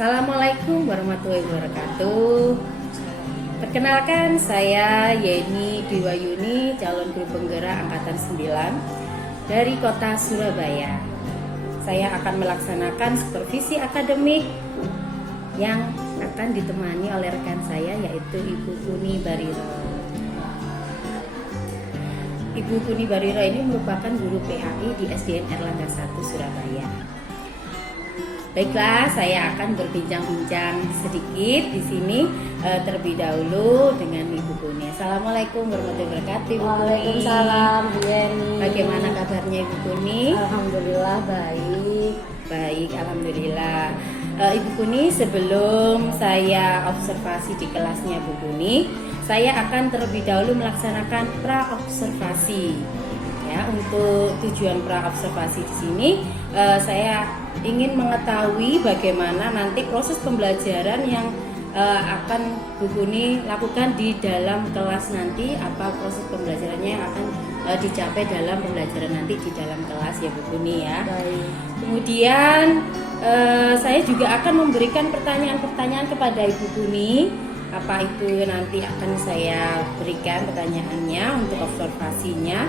Assalamualaikum warahmatullahi wabarakatuh. Perkenalkan, saya Yeni Diwayuni, calon guru penggerak angkatan 9 dari kota Surabaya. Saya akan melaksanakan supervisi akademik yang akan ditemani oleh rekan saya, yaitu Ibu Puni Bariro. Ibu Puni Bariro ini merupakan guru PAI di SDN Erlangga 1 Surabaya. Baiklah, saya akan berbincang-bincang sedikit di sini terlebih dahulu dengan Ibu Puni. Assalamualaikum warahmatullahi wabarakatuh. Ibu Puni. Waalaikumsalam, Bu Yeni. Bagaimana kabarnya Ibu Puni? Alhamdulillah baik. Baik, alhamdulillah. Ibu Puni, sebelum saya observasi di kelasnya Bu Puni, saya akan terlebih dahulu melaksanakan pra-observasi. Ya, untuk tujuan pra-observasi di sini, saya ingin mengetahui bagaimana nanti proses pembelajaran yang akan Bu Puni lakukan di dalam kelas nanti, apa proses pembelajarannya yang akan dicapai dalam pembelajaran nanti di dalam kelas ya Bu Puni ya. Baik. Kemudian saya juga akan memberikan pertanyaan-pertanyaan kepada Ibu Puni. Apa itu nanti akan saya berikan pertanyaannya untuk observasinya.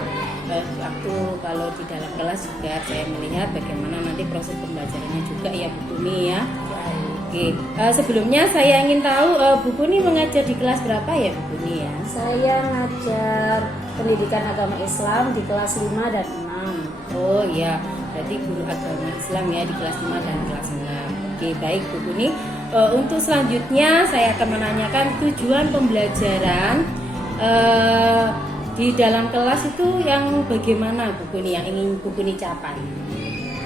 Waktu kalau di dalam kelas juga saya melihat bagaimana nanti proses pembelajarannya juga ya Bu Puni ya. Oke, sebelumnya saya ingin tahu Bu Puni mengajar di kelas berapa ya Bu Puni ya? Saya ngajar pendidikan agama Islam di kelas 5 dan 6. Oh iya, berarti guru agama Islam ya di kelas 5 dan kelas 6. Oke, baik Bu Puni. Untuk selanjutnya saya akan menanyakan tujuan pembelajaran di dalam kelas itu yang bagaimana Bu Puni, yang ingin Bu Puni capai?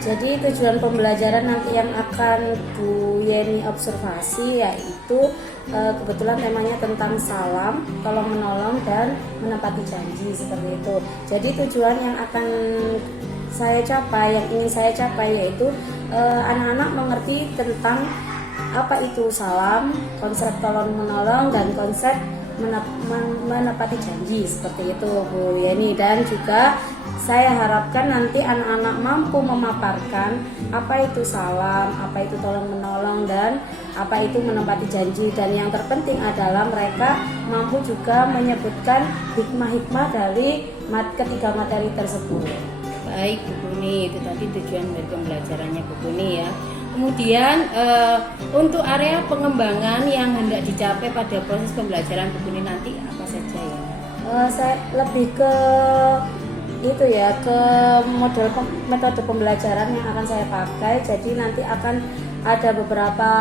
Jadi tujuan pembelajaran nanti yang akan Bu Yeni observasi yaitu kebetulan temanya tentang salam, tolong menolong dan menepati janji seperti itu. Jadi tujuan yang akan saya capai, yang ingin saya capai yaitu anak-anak mengerti tentang apa itu salam, konsep tolong menolong dan konsep menepati janji seperti itu Bu Yeni. Dan juga saya harapkan nanti anak-anak mampu memaparkan apa itu salam, apa itu tolong menolong dan apa itu menepati janji. Dan yang terpenting adalah mereka mampu juga menyebutkan hikmah-hikmah dari ketiga materi tersebut. Baik Bu Puni, itu tadi tujuan dari pembelajarannya Bu Puni ya. Kemudian untuk area pengembangan yang hendak dicapai pada proses pembelajaran Bu Puni nanti apa saja ya? Saya lebih ke itu ya, ke metode pembelajaran yang akan saya pakai. Jadi nanti akan ada beberapa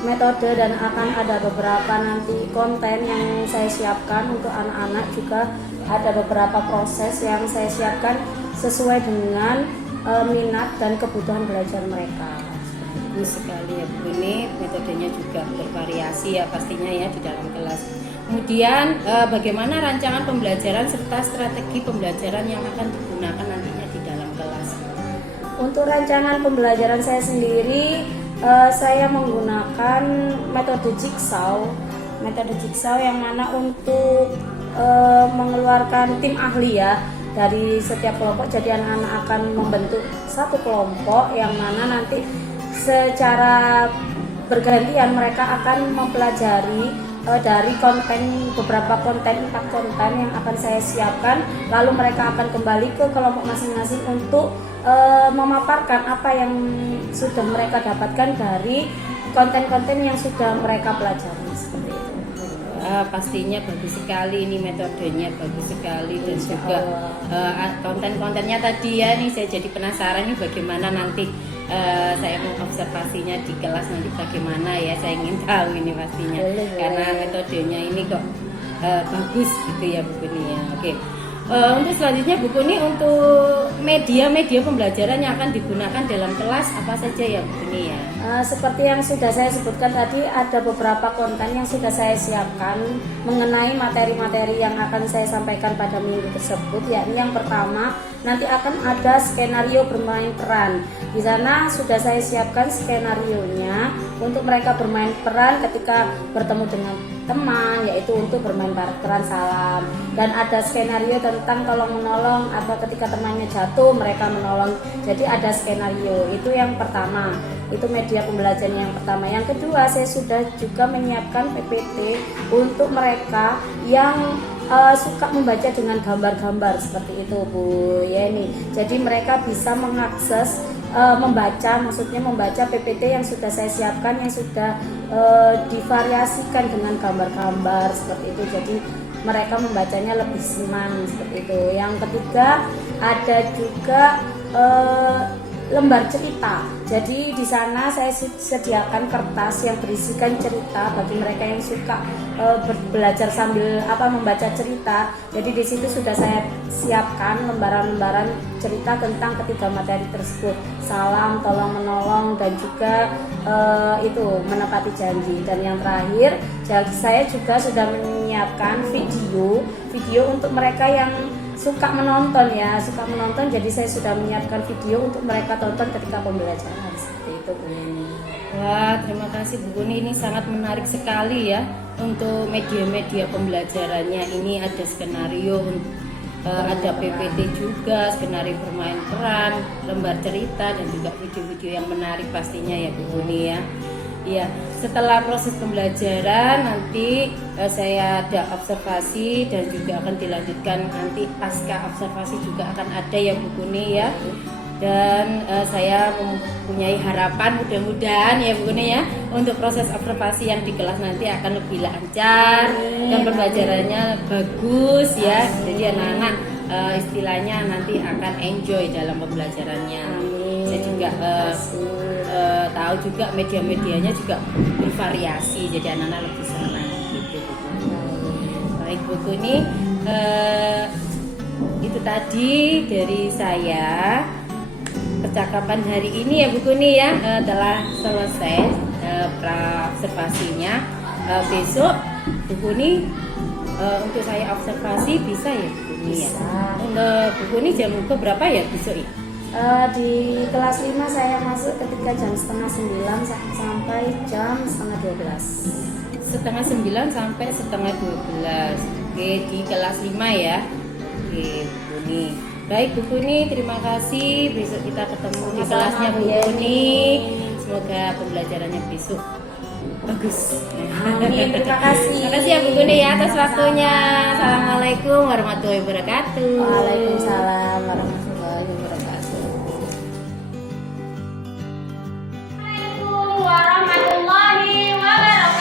metode dan akan ada beberapa nanti konten yang saya siapkan untuk anak-anak. Juga ada beberapa proses yang saya siapkan sesuai dengan minat dan kebutuhan belajar mereka. Bagus sekali ya Bu Puni, metodenya juga bervariasi ya pastinya ya di dalam kelas. Kemudian bagaimana rancangan pembelajaran serta strategi pembelajaran yang akan digunakan nantinya di dalam kelas? Untuk rancangan pembelajaran saya sendiri, saya menggunakan metode jigsaw yang mana untuk mengeluarkan tim ahli ya dari setiap kelompok. Jadi anak-anak akan membentuk satu kelompok yang mana nanti secara bergantian mereka akan mempelajari dari beberapa konten 4 konten yang akan saya siapkan. Lalu mereka akan kembali ke kelompok masing-masing untuk memaparkan apa yang sudah mereka dapatkan dari konten-konten yang sudah mereka pelajari seperti itu. Pastinya bagus sekali, ini metodenya bagus sekali. Dan juga konten-kontennya tadi ya, nih saya jadi penasaran nih bagaimana nanti saya mau observasinya di kelas nanti bagaimana ya, saya ingin tahu ini pastinya. Karena metodenya ini kok bagus gitu ya Bu Puni ya. Oke. Untuk selanjutnya Bu Puni, untuk media pembelajaran yang akan digunakan dalam kelas apa saja ya Bu Puni ya? Seperti yang sudah saya sebutkan tadi, ada beberapa konten yang sudah saya siapkan mengenai materi-materi yang akan saya sampaikan pada minggu tersebut. Yakni yang pertama nanti akan ada skenario bermain peran. Di sana sudah saya siapkan skenarionya untuk mereka bermain peran ketika bertemu dengan teman, yaitu untuk bermain peran salam. Dan ada skenario tentang tolong menolong atau ketika temannya jatuh mereka menolong. Jadi ada skenario. Itu yang pertama. Itu media pembelajaran yang pertama. Yang kedua, saya sudah juga menyiapkan PPT untuk mereka yang suka membaca dengan gambar-gambar seperti itu Bu Yeni. Jadi mereka bisa mengakses maksudnya membaca PPT yang sudah saya siapkan, yang sudah divariasikan dengan gambar-gambar seperti itu. Jadi mereka membacanya lebih senang seperti itu. Yang ketiga, ada juga lembar cerita. Jadi di sana saya sediakan kertas yang berisikan cerita bagi mereka yang suka belajar sambil membaca cerita. Jadi di situ sudah saya siapkan lembaran-lembaran cerita tentang ketiga materi tersebut: salam, tolong menolong, dan juga itu menepati janji. Dan yang terakhir, saya juga sudah menyiapkan video untuk mereka yang suka menonton, jadi saya sudah menyiapkan video untuk mereka tonton ketika pembelajaran seperti itu Bu Yeni. Wah, terima kasih Bu Guni, ini sangat menarik sekali ya untuk media-media pembelajarannya. Ini ada skenario, ada PPT juga, skenario bermain peran, lembar cerita, dan juga video-video yang menarik pastinya ya Bu Guni ya. Iya, setelah proses pembelajaran nanti saya ada observasi dan juga akan dilanjutkan nanti pasca observasi juga akan ada ya Bu Guni ya. Dan saya mempunyai harapan mudah-mudahan ya Bu Guni ya, untuk proses observasi yang di kelas nanti akan lebih lancar dan pembelajarannya bagus ya. Jadi anak-anak istilahnya nanti akan enjoy dalam pembelajarannya. Saya juga tahu juga media-medianya juga bervariasi, jadi anak-anak lebih senang gitu. Baik Bu Guni, itu tadi dari saya. Percakapan hari ini ya Bu Guni ya telah selesai pra-observasinya. Besok Bu Guni untuk saya observasi bisa ya Bu Guni ya? Untuk Bu Guni jam berapa ya besok ya? Di kelas 5 saya masuk ketika jam setengah 9 sampai jam setengah 12. Setengah 9 sampai setengah 12. Oke, di kelas 5 ya. Oke Bu Guni. Baik Bu Guni, terima kasih. Besok kita ketemu di kelasnya Bu Guni. Semoga pembelajarannya besok bagus. Amin, terima kasih. Terima kasih ya Bu Guni ya atas waktunya. Assalamualaikum warahmatullahi wabarakatuh. Waalaikumsalam warahmatullahi wabarakatuh. Warahmatullahi wabarakatuh.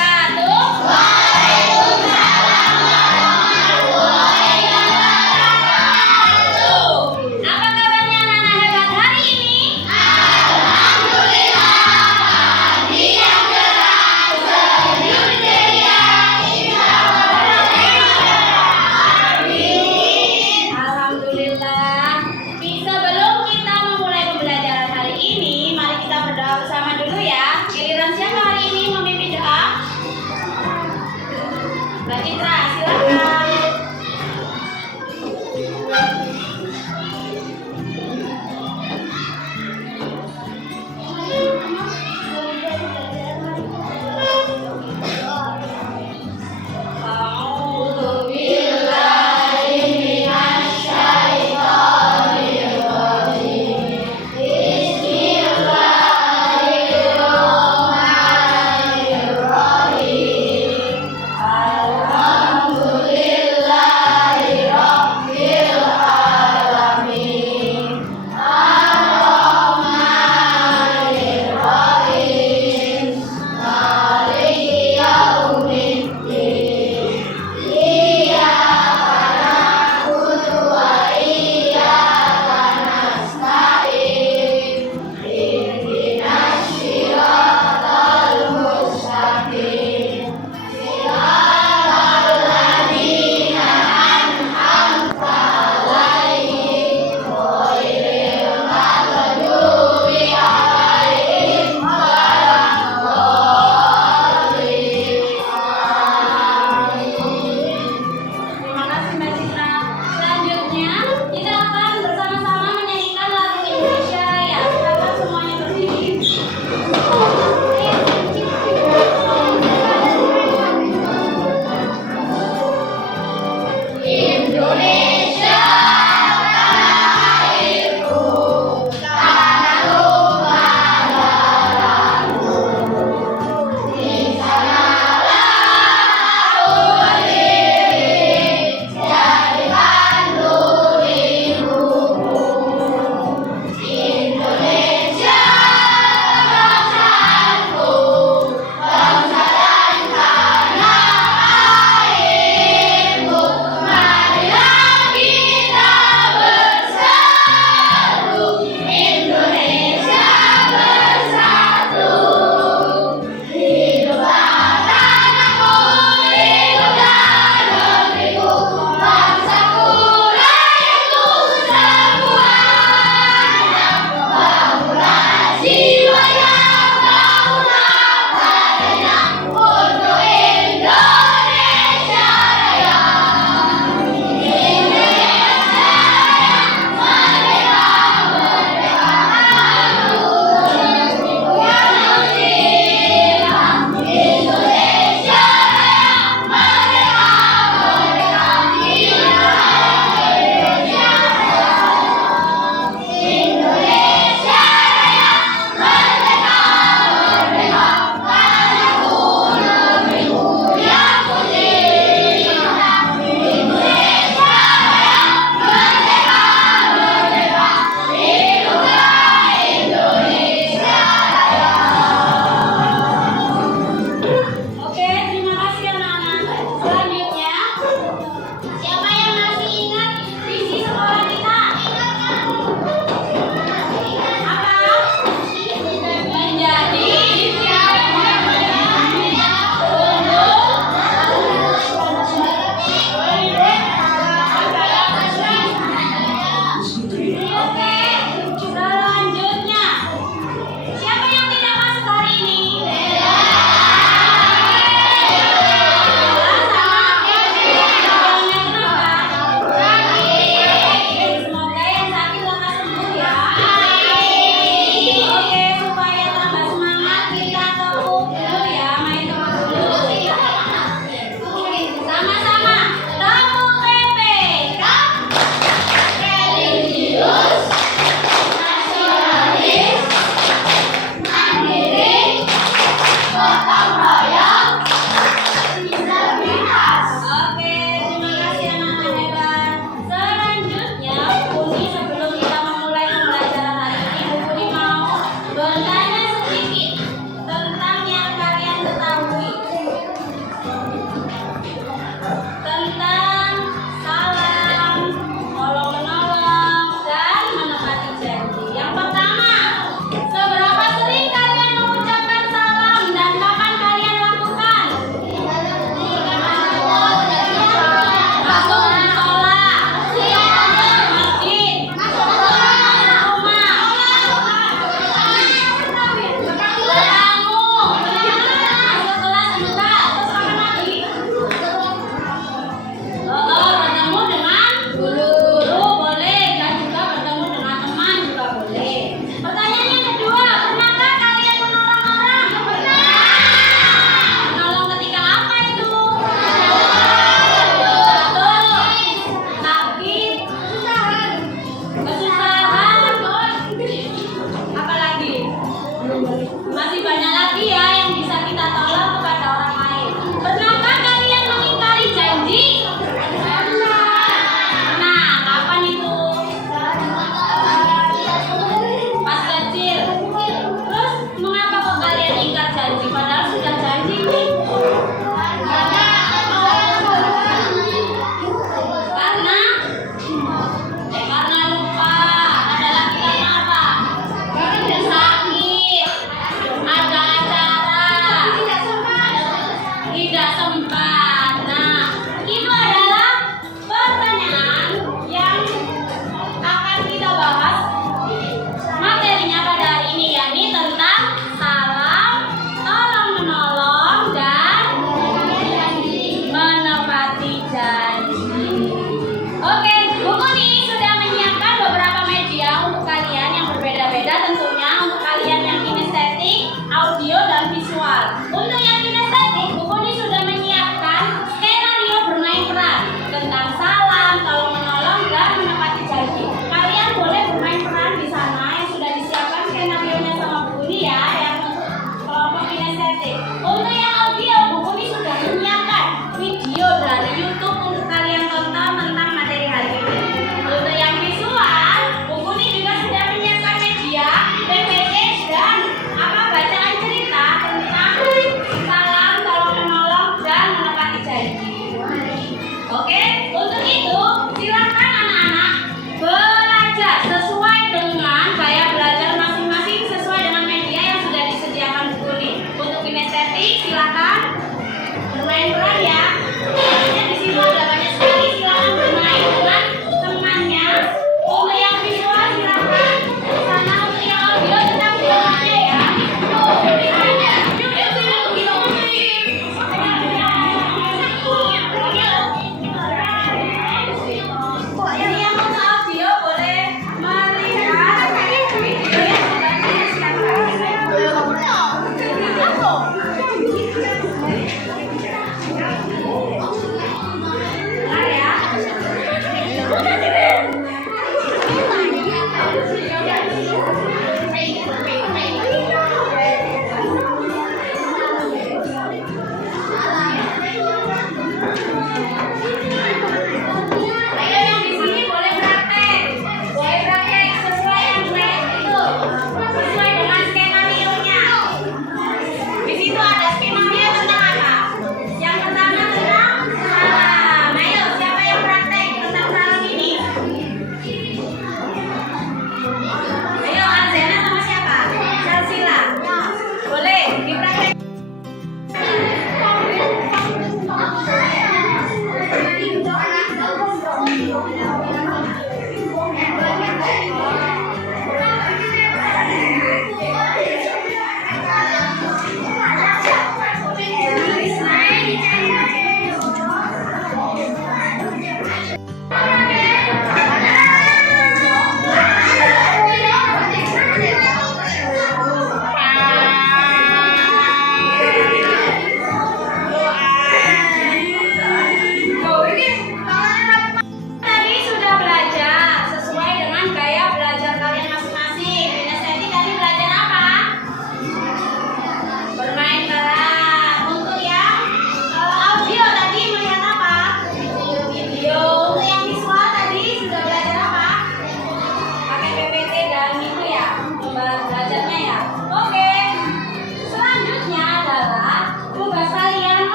Apa kabarnya anak-anak hebat hari ini? Alhamdulillah. Bisa belum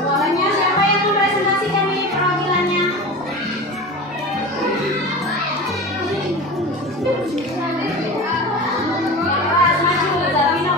Suaranya siapa yang mempresentasikan ini perwakilannya? Keras, maju, Zarmino.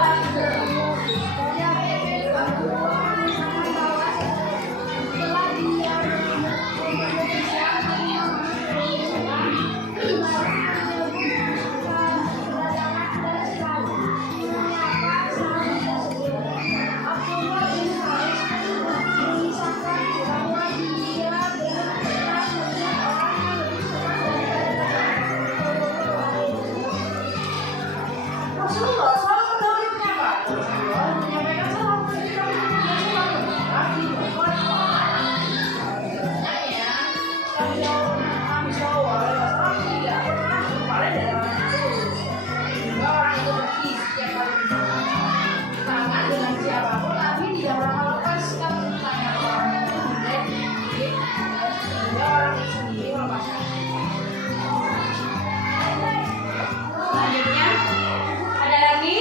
Selanjutnya ada lagi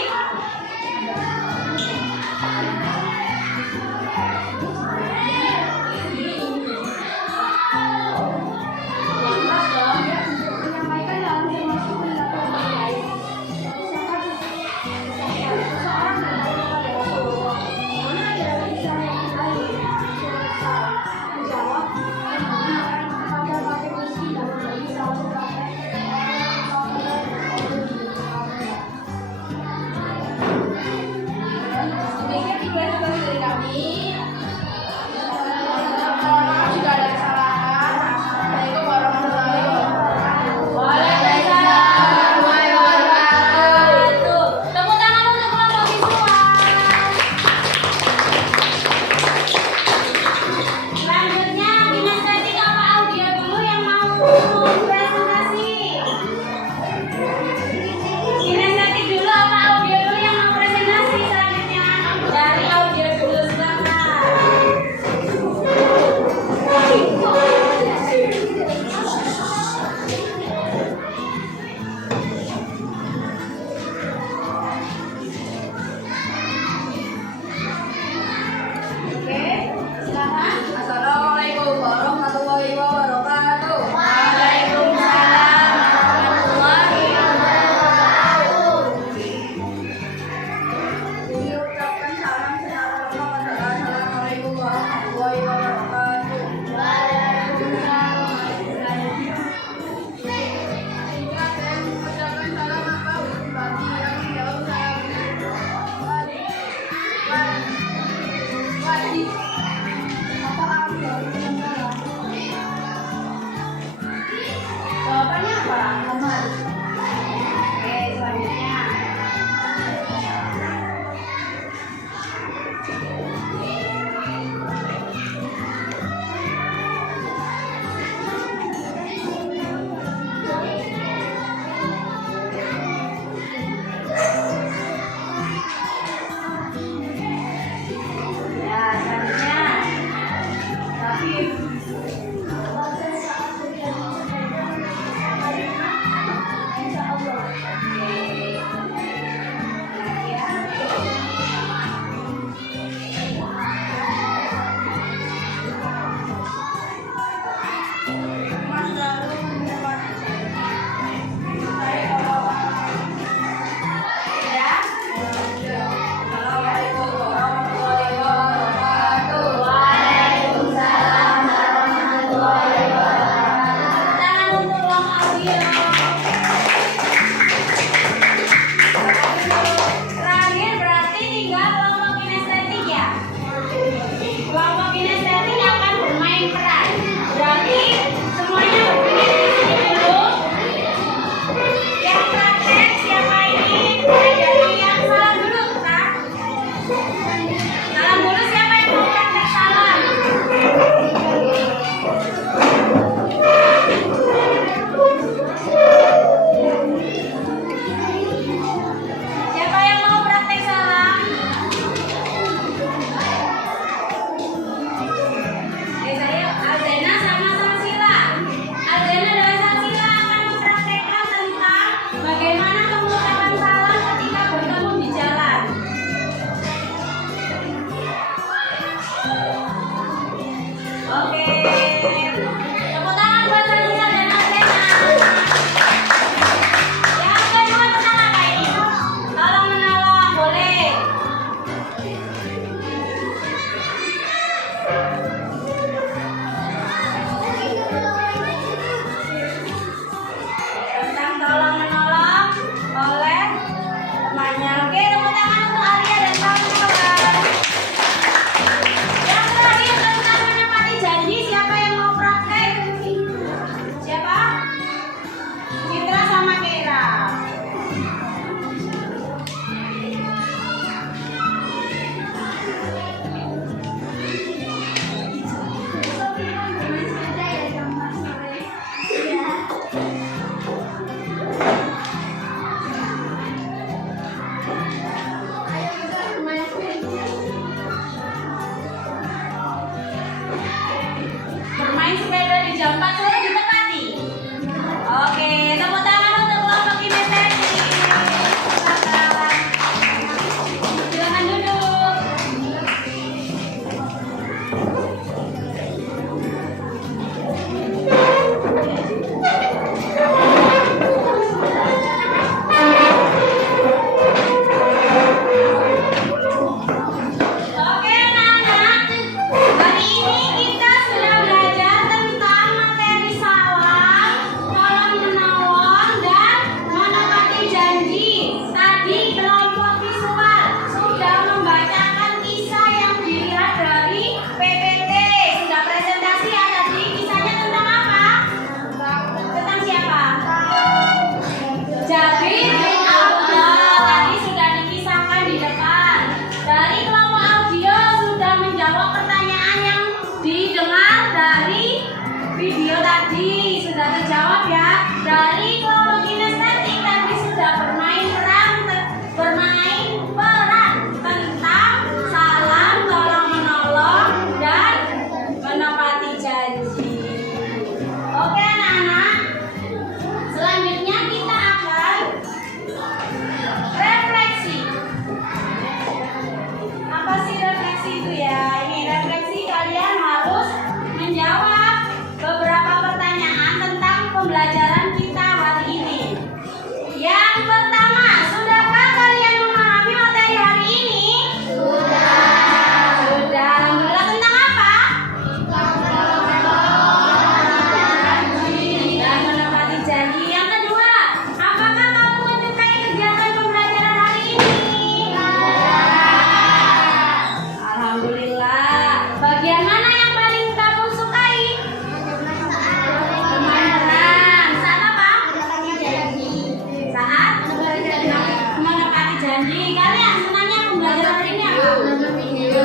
janji. Kalian senangnya pembelajaran hari ini apa? Nonton video.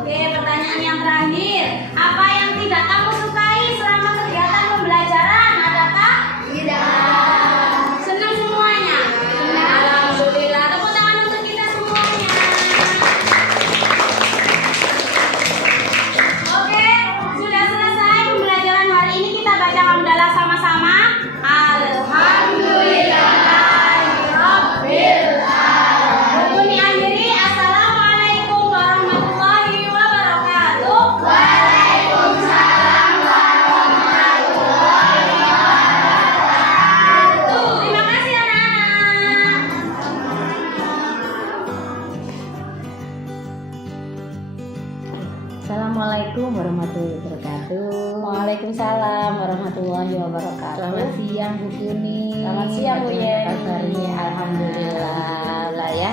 Oke, pertanyaan yang terakhir. Apa yang tidak kamu sukai selama kegiatan pembelajaran? Adakah? Tidak. Senang semuanya? Senang. Alhamdulillah. Tepuk tangan untuk kita semuanya. Oke, sudah selesai pembelajaran hari ini. Kita baca hamdalah sama-sama. Bukuni akhiri. Assalamualaikum warahmatullahi wabarakatuh. Waalaikumsalam warahmatullahi wabarakatuh. Terima kasih anak-anak. Assalamualaikum warahmatullahi wabarakatuh. Waalaikumsalam warahmatullahi wabarakatuh. Selamat siang Bu Kuni. Selamat siang, Bu Bagaimana Yeni. kabarnya? Alhamdulillah lah ya.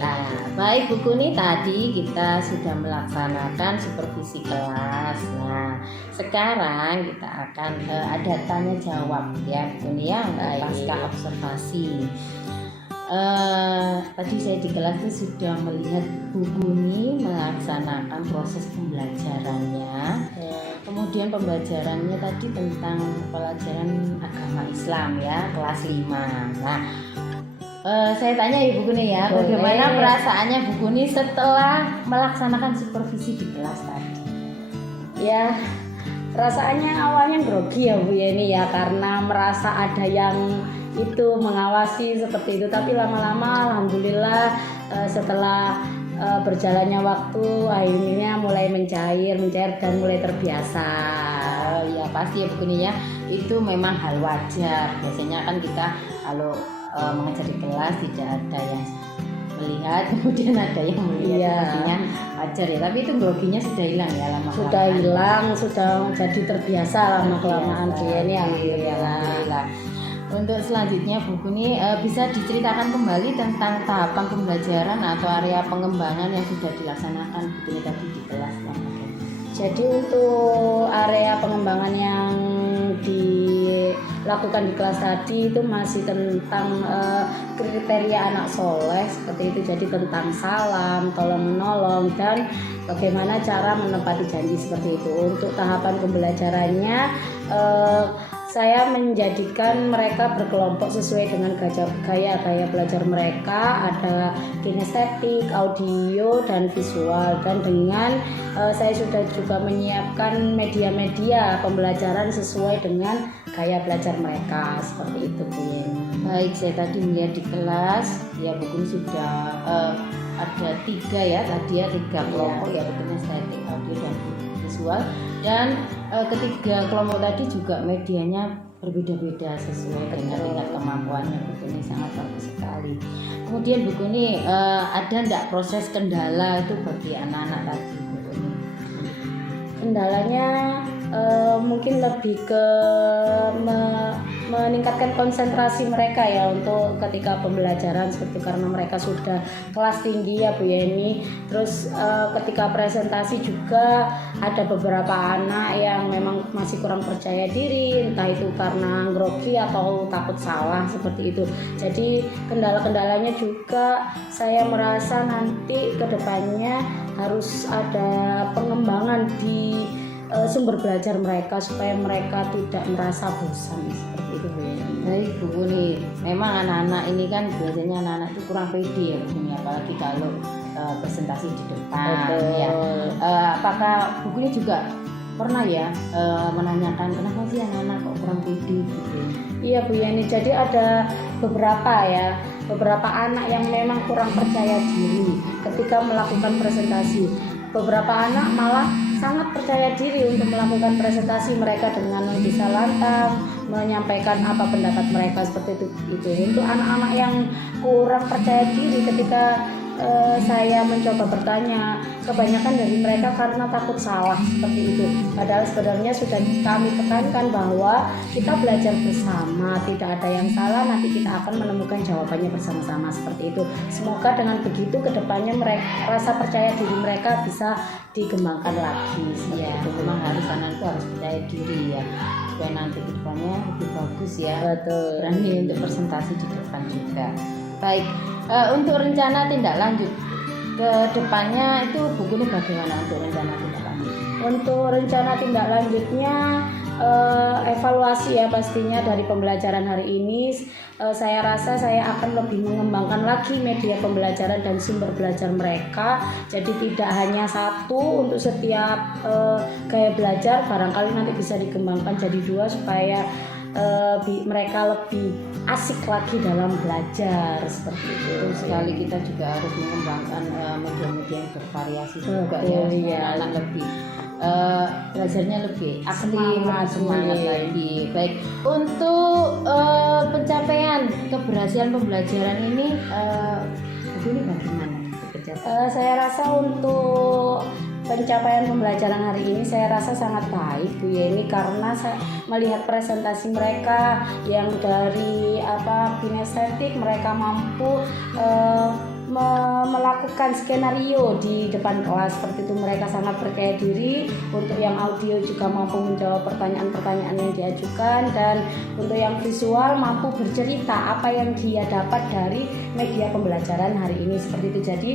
Nah, baik Bu Kuni, tadi kita sudah melaksanakan supervisi kelas. Nah, sekarang kita akan ada tanya jawab ya Bu Kuni ya, pasca observasi. Tadi saya di kelas itu sudah melihat Bu Kuni melaksanakan proses pembelajarannya. Kemudian pembelajarannya tadi tentang pelajaran agama Islam ya, kelas 5. Nah, saya tanya ya Bu Kuni ya, Boleh. bagaimana perasaannya Bu Kuni setelah melaksanakan supervisi di kelas tadi? Ya, perasaannya awalnya grogi ya Bu Yeni ya, karena merasa ada yang itu mengawasi seperti itu. Tapi lama-lama alhamdulillah setelah berjalannya waktu akhirnya mulai mencair dan mulai terbiasa. Ya pasti ya Bu Kuni ya, itu memang hal wajar. Biasanya kan kita kalau mengajar di kelas tidak ada yang melihat, kemudian ada yang melihat. Iya. Pastinya wajar ya, tapi itu groginya sudah hilang ya lama-lama. Sudah hilang, sudah jadi terbiasa lama-kelamaan Bu Yeni, alhamdulillah. Alhamdulillah. Untuk selanjutnya Bu Kuni bisa diceritakan kembali tentang tahapan pembelajaran atau area pengembangan yang sudah dilaksanakan Bu Kuni tadi di kelas yang ada. Jadi untuk area pengembangan yang dilakukan di kelas tadi itu masih tentang kriteria anak soleh seperti itu. Jadi tentang salam, tolong menolong, dan bagaimana cara menepati janji seperti itu. Untuk tahapan pembelajarannya saya menjadikan mereka berkelompok sesuai dengan gaya belajar mereka. Ada kinestetik, audio, dan visual. Dan dengan saya sudah juga menyiapkan media-media pembelajaran sesuai dengan gaya belajar mereka. Seperti itu Bu Yeni. Baik, saya tadi melihat di kelas ya Bu Kuni sudah ada 3 ya tadi ya, 3 kelompok ya, kinestetik, audio, dan visual. Dan ketiga kelompok tadi juga medianya berbeda-beda sesuai dengan tingkat kemampuannya. Bu Kuni sangat bagus sekali. Kemudian Bu Kuni ada enggak proses kendala itu bagi anak-anak tadi Bu Kuni? Kendalanya mungkin lebih ke meningkatkan konsentrasi mereka ya untuk ketika pembelajaran seperti, karena mereka sudah kelas tinggi ya Bu Yeni. Terus ketika presentasi juga ada beberapa anak yang memang masih kurang percaya diri, entah itu karena grogi atau takut salah seperti itu. Jadi kendala-kendalanya juga saya merasa nanti kedepannya harus ada pengembangan di sumber belajar mereka supaya mereka tidak merasa bosan seperti itu Bu Yeni. Baik Bu Kuni, memang anak-anak ini kan biasanya anak-anak itu kurang pede ya Bu Kuni, apalagi kalau presentasi di depan. Betul. Ya. Apakah Bu Kuni juga pernah ya menanyakan kenapa sih anak-anak kok kurang pede gitu? Iya Bu Yeni, jadi ada beberapa anak yang memang kurang percaya diri ketika melakukan presentasi. Beberapa anak malah sangat percaya diri untuk melakukan presentasi mereka dengan bisa lantang menyampaikan apa pendapat mereka seperti itu. Untuk anak-anak yang kurang percaya diri, ketika saya mencoba bertanya, kebanyakan dari mereka karena takut salah seperti itu. Padahal sebenarnya sudah kami tekankan bahwa kita belajar bersama, tidak ada yang salah, nanti kita akan menemukan jawabannya bersama-sama seperti itu. Semoga dengan begitu kedepannya rasa percaya diri mereka bisa dikembangkan lagi. Ya, memang harus anak itu harus percaya diri ya, supaya nanti kedepannya lebih bagus ya. Betul. Berani untuk presentasi di depan juga. Baik, untuk rencana tindak lanjut ke depannya itu buku ini bagaimana untuk rencana tindak lanjut? Untuk rencana tindak lanjutnya evaluasi ya pastinya dari pembelajaran hari ini. Saya rasa saya akan lebih mengembangkan lagi media pembelajaran dan sumber belajar mereka. Jadi tidak hanya satu untuk setiap gaya belajar, barangkali nanti bisa dikembangkan jadi dua supaya mereka lebih asik lagi dalam belajar seperti itu. Betul sekali, kita juga harus mengembangkan media-media yang bervariasi juga ya, supaya iya. anak lebih belajarnya lebih asli, Semangat, semangat iya. lagi. Baik, untuk pencapaian keberhasilan pembelajaran ini begini bagaimana? Saya rasa untuk pencapaian pembelajaran hari ini saya rasa sangat baik Bu Yeni, karena saya melihat presentasi mereka yang dari kinestetik, mereka mampu melakukan skenario di depan kelas seperti itu. Mereka sangat percaya diri. Untuk yang audio juga mampu menjawab pertanyaan-pertanyaan yang diajukan, dan untuk yang visual mampu bercerita apa yang dia dapat dari media pembelajaran hari ini seperti itu. Jadi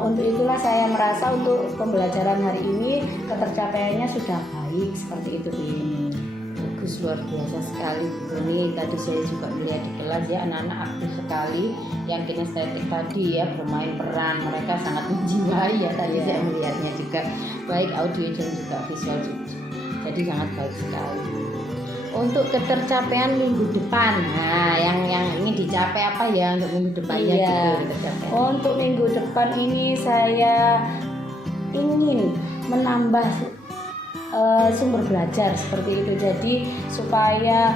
untuk itulah saya merasa untuk pembelajaran hari ini ketercapaiannya sudah baik seperti itu Bu Yeni. Bagus, luar biasa sekali Bu Yeni. Tadi saya juga melihat di kelas ya, anak-anak aktif sekali. Yang kinestetik tadi ya, bermain peran, mereka sangat menjiwai ya tadi saya melihatnya juga. Baik audio dan juga visual juga. Jadi sangat baik sekali. Untuk ketercapaian minggu depan, nah yang ingin dicapai apa ya untuk minggu depannya? Iya. Gitu, tercapai. Untuk minggu depan ini saya ingin menambah sumber belajar seperti itu. Jadi supaya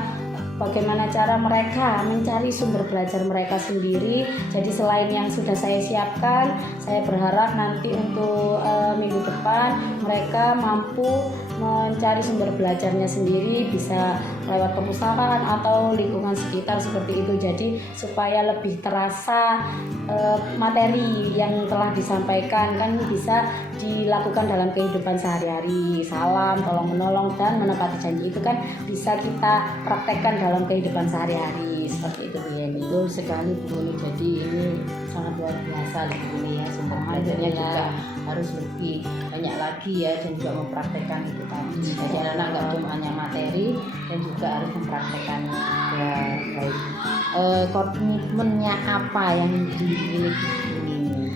bagaimana cara mereka mencari sumber belajar mereka sendiri. Jadi selain yang sudah saya siapkan, saya berharap nanti untuk minggu depan mereka mampu mencari sumber belajarnya sendiri, bisa lewat perpustakaan atau lingkungan sekitar seperti itu. Jadi supaya lebih terasa materi yang telah disampaikan kan bisa dilakukan dalam kehidupan sehari-hari. Salam, tolong menolong, dan menepati janji itu kan bisa kita praktekkan dalam kehidupan sehari-hari seperti itu Bu Yeni. Betul sekali Bu Yeni. Jadi ini sangat luar biasa Bu Yeni ya, sumber belajarnya juga harus lebih banyak lagi ya, dan juga mempraktekkan itu tadi. Jadi anak-anak nggak cuma hanya materi, dan juga harus mempraktekkan ya. Baik, komitmennya apa yang dimiliki Bu Yeni?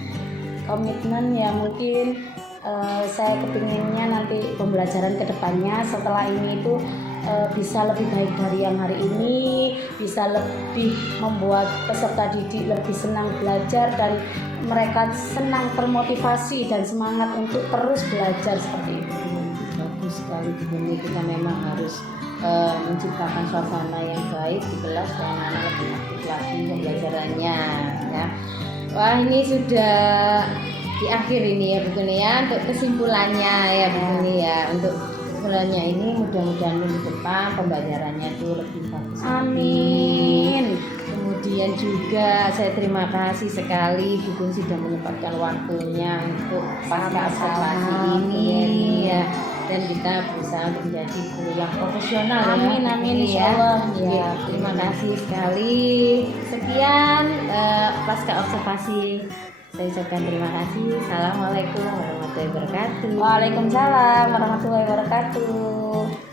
Komitmen ya mungkin saya kepinginnya nanti pembelajaran kedepannya setelah ini itu bisa lebih baik dari yang hari ini, bisa lebih membuat peserta didik lebih senang belajar dan mereka senang, termotivasi dan semangat untuk terus belajar seperti itu. Bagus sekali Bu Yeni, kita memang harus menciptakan suasana yang baik di kelas supaya anak-anak lebih aktif lagi pembelajarannya ya. Wah, ini sudah di akhir ini ya Bu Yeni ya, untuk kesimpulannya ya Bu Yeni ya. Untuk kesimpulannya ini mudah-mudahan minggu depan pembelajarannya itu lebih bagus. Amin. Kemudian juga saya terima kasih sekali Bu Gun sudah menyempatkan waktunya untuk pasca observasi ini ya, dan kita berusaha menjadi guru yang profesional. Amin, ya, amin, Bu Yeni, insyaallah. Ya, terima kasih sekali. Sekian pasca observasi. Saya ucapkan terima kasih. Assalamualaikum warahmatullahi wabarakatuh. Waalaikumsalam warahmatullahi wabarakatuh.